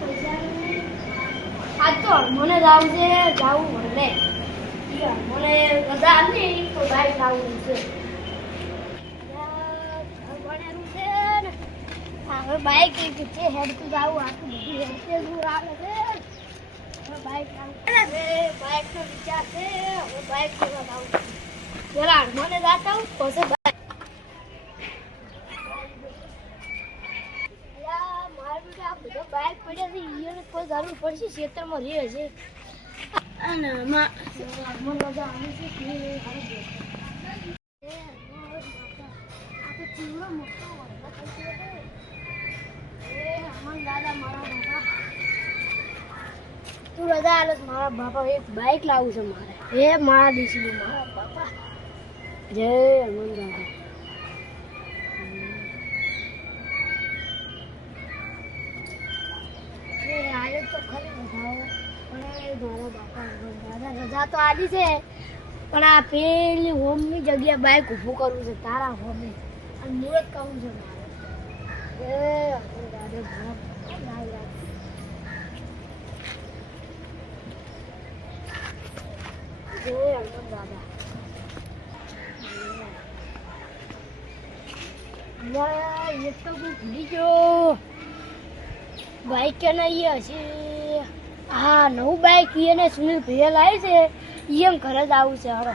પૈસા નથી. તો મને લાવજે જાવું મને મને બધા નહીં તો બાઈક લાવવું છે છે. આ હવે બાઈક છે હેડતું જાવું આખું બધું હેડતે દૂર આવે છે લાવવું છે ને. વિચાર છે હવે બાઈક લેવા જાવું છે. પેલા મને જાતા હું પછી બાઈક અલા, મારા બેટા બધો પડ્યા છે ઈયોને કોઈ જરૂર પડશે ખેતરમાં રહે છે. અને મને મજા આવે છે કે તો રજા આલો મારા બાપા એક બાઈક લાવું છે મારે. એ મારા દીશી મારા બાપા. જય હનુમાન દાદા એ આજે તો ખરી રજાઓ પણ એ આલી છે. પણ આ પેલી હોમની જગ્યા બાઈક ઊભું કરવું છે, તારા હોમે. અને મૂળ કરવું છે મારે. એ અમન દાદા એ તો ભૂલી ગયો. બાઈક કે નહીં હશે હા, નવું બાઈક એને સુનિલ ભૈયા લાવે છે. ઈ એમ ઘરે જ આવું છે હવે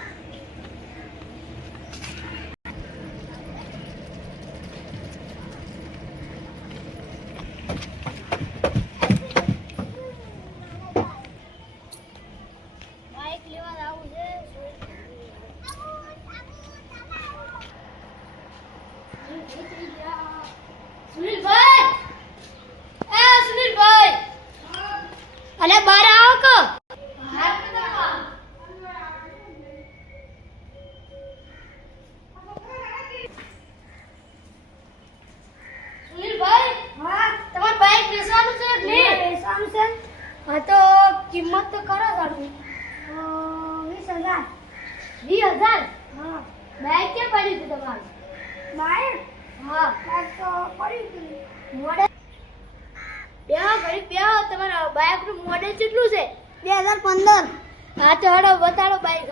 સુનિલભાઈ એ સુનિલભાઈ અલે બાર આવો કો સુનિલભાઈ હા તમાર બાઈક વેચવાનું છે કે નહીં વેચવાનું છે હા તો કિંમત તો કરો તમે વીસ હજાર. વીસ હજાર? હા. બાઈક ક્યાં પડ્યું હતું તમારું? બાઈક હા. બાઈક તો પડ્યું હતું મોડે બે ઘડી બે તમારા બાઈકનું મોડેલ કેટલું છે? બે હજાર પંદર. હા તો હડો બતાડો બાઈક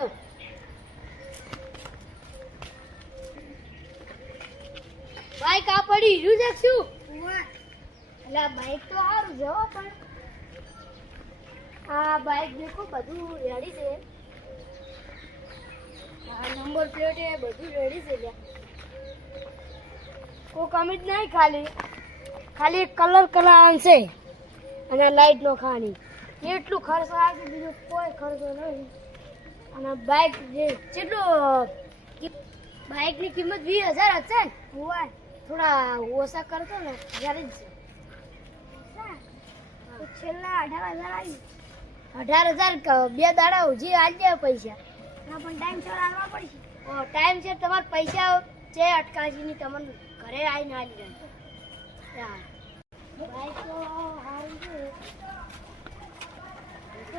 બાઈક આ પડી? રહ્યું છે શું એટલે બાઈક તો સારું છે હો પણ. આ બાઈક દેખો, બધું રેડી છે. આ નંબર પ્લેટ એ બધું રેડી છે કોઈ કમી નહીં ખાલી. ખાલી કલર કરાવવાનું છે અને લાઈટ નો એટલું ખર્ચો આવે બીજો કોઈ ખર્ચો નહીં. અને બાઇક જે કેટલું બાઇકની કિંમત વીસ હજાર હશે ને. હોય, થોડા ઓછા કરતો ને, જ્યારે જ છેલ્લા અઢાર હજાર આવી અઢાર હજાર બે દાડા ઉજી આજે પૈસા. પણ ટાઈમ સર આવવા પડશે. ટાઈમ છે તમારા પૈસા છે અટકાજીની તમને ઘરે આવીને આવી જાય બાઈક તો સારું છે. છે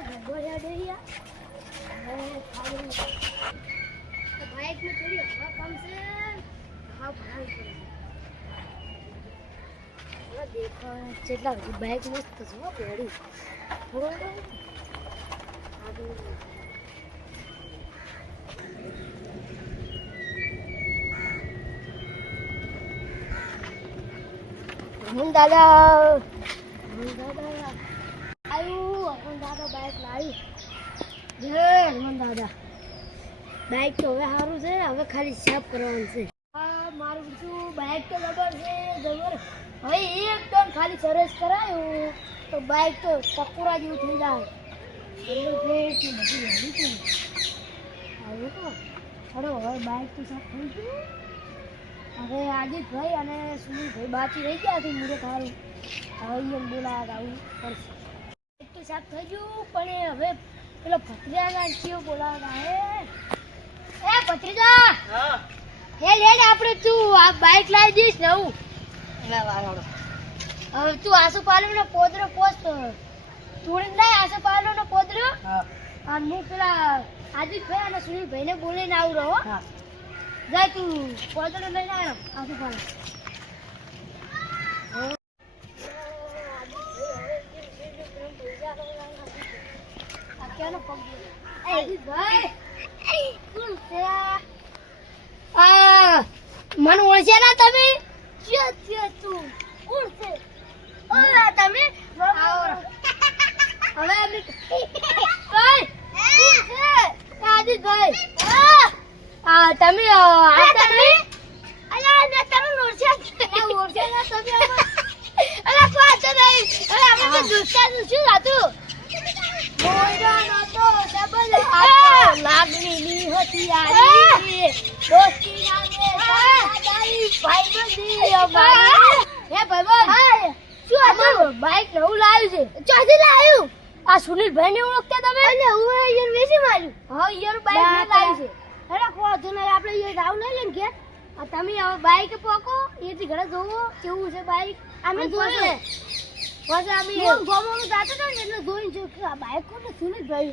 તો બાઈકમાં થોડી હવા કમ છે. હવા ભરાવી પડે હવે દેખો કેટલા બાઈક મસ્ત છે પેડી થોડો હમ દાદા હું દાદા આવ્યું હમ દાદા બાઈક લાવી જય હનુમાન દાદા બાઈક તો હવે સારું છે, હવે ખાલી સાફ કરવાનું છે. હા, મારું બીજું બાઈક તો જબર છે, જબર. હવે એકદમ ખાલી સરસ કરાયું. તો બાઈક તો ટકોરા જેવું થઈ જાય. એટલે પ્લેટ બધું હવે તો. હવે બાઈક તો સાફ થઈ ગયું. હવે આદિતભાઈ અને સુનિલભાઈ બાકી રહી ગયા હતી મુરે હારું હવે એમ બોલાયા આવું પડશે. તો સાફ થઈ ગયું પણ હવે પેલો ભત્રીજાના કેવો બોલાવા હે. એ ભત્રીજા! હે. લેડ આપણે તું આ બાઈક લાવી દઈશ ને હું હવે તું આસોપાલવ નો પોદરો પોસ્ટ તોડીને લાય આસોપાલવ નો પોદરો અને હું પેલા આદિતભાઈ અને સુનિલભાઈ ને બોલીને આવું રહો. હો. જાય તું પોતડો લઈને આવ્યો આવતું ભાઈ કોણ આ મન ઓળશે ના તમે ક્યાં છે તું કોણ તમે હવે અમે ભાઈ કોણ ભાઈ તમે અલા તમે? મોરછા ના મોરછા ના તમે અલા પાછો નહીં. અલા આપણે તો દુસ્તા શું હતું લાગણી હતી દોસ્તી હે. શું હતું બાઈક નવું લાવ્યું છે. ચોથી લાવ્યું? આ સુનિલભાઈ ને ઓળખતા તમે? હું યાર વેચી માર્યું. હા યાર બાઈક લાવ્યું છે. અરે કોધો ને આપણે યાર રાવ લઈ લઈને કે તમે હવે બાઈક પોકો એથી ઘરે જોવો કેવું છે બાઈક અમે જોયું પછી? અમે ગોમોનું જાતો હતો ને એટલે જોઈને જો કે આ બાઈક કોને સુનિલભાઈ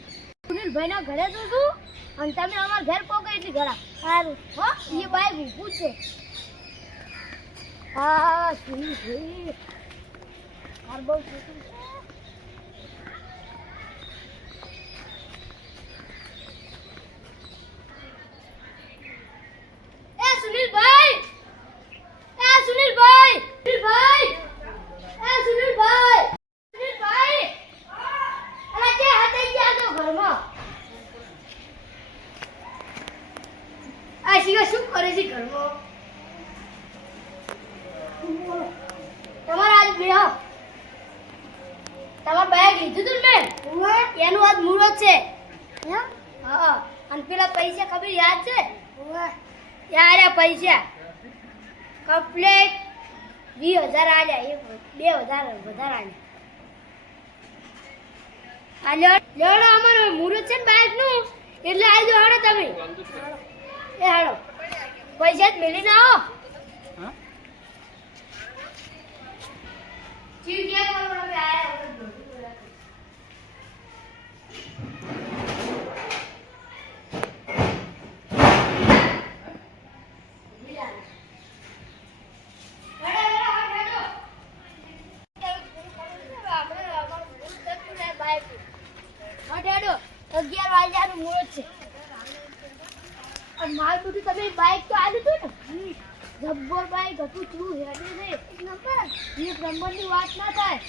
સુનિલભાઈ. ના ઘરે તો છું અને તમે અમારા ઘર પોકો એટલે ઘરા. સારું. હો એ બાઈક ઊભું છે. હા સુનિલભાઈ. માર બહુ છોકરી છે એ સુનિલભાઈ એ સુનિલભાઈ સુનિલભાઈ એ સુનિલભાઈ સુનિલભાઈ અલા કે હાથે ગયા તો ઘરમાં આ શિવા શું કરે છે ઘરમાં? તમારે આજ બેહો તમારે બાયા કીધું તું ને મેં? એનું આજ મુહૂર્ત છે. હા? અને પેલા પૈસા ખબર યાદ છે? યારે પૈસા. કમ્પ્લેટ. વીસ હજાર આલ્યા. એ બે હજાર વધારે આલ્યા. આ લેવડો અમારું મુહૂર્ત છે ને બાઈકનું એટલે આવજો હાડો તમે. એ હાડો પૈસા જ મેળીને આવો. ચીવ ક્યાં કરો અમે આયા વગર ધોતી બોલા. અગિયાર વાગ્યાનું મુહૂર્ત છે અને મારું બધું તમે બાઈક તો આવ્યું હતું ને બાઈક હતું કેવું હેડે છે એક નંબર એક નંબરની વાત ના થાય.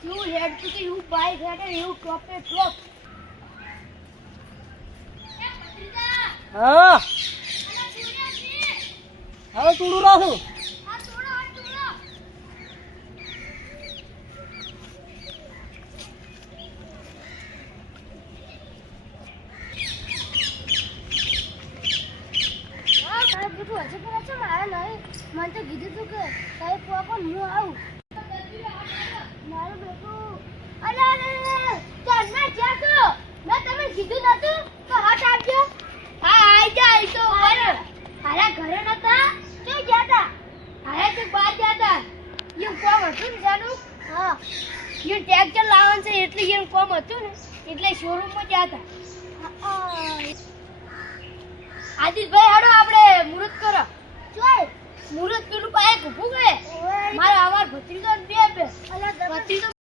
કેવું હેડતું હતું એવું બાઈક હેડે એવું ટોપે ટોપ. હા. હા ચૂડું રાખું હા તારે બધું હશે કરે છે મારે નહીં મને તો કીધું તું કે તારે પોકો હું આવું મારું બેટું અરે અરે અરે તને ક્યાં તો મેં તમે કીધું નતું? તો હટ આવજો હા આઈ જા આઈ તો ઓર હારા ઘરે નતા? તો ગયા તા? હારા તો બહાર ગયા તા? યું કોમ હતું ને જાનું? હા. યું ટ્રેક્ટર લાવવાનું છે એટલે યું કોમ હતું ને. એટલે શોરૂમમાં ગયા તા. આદિતભાઈ હાડો આપણે મુહૂર્ત કરો. જોય મુહૂર્ત પેલું પાયે ઊભું ગયે મારે આવાર ભત્રીજો બે બે ભત્રીજો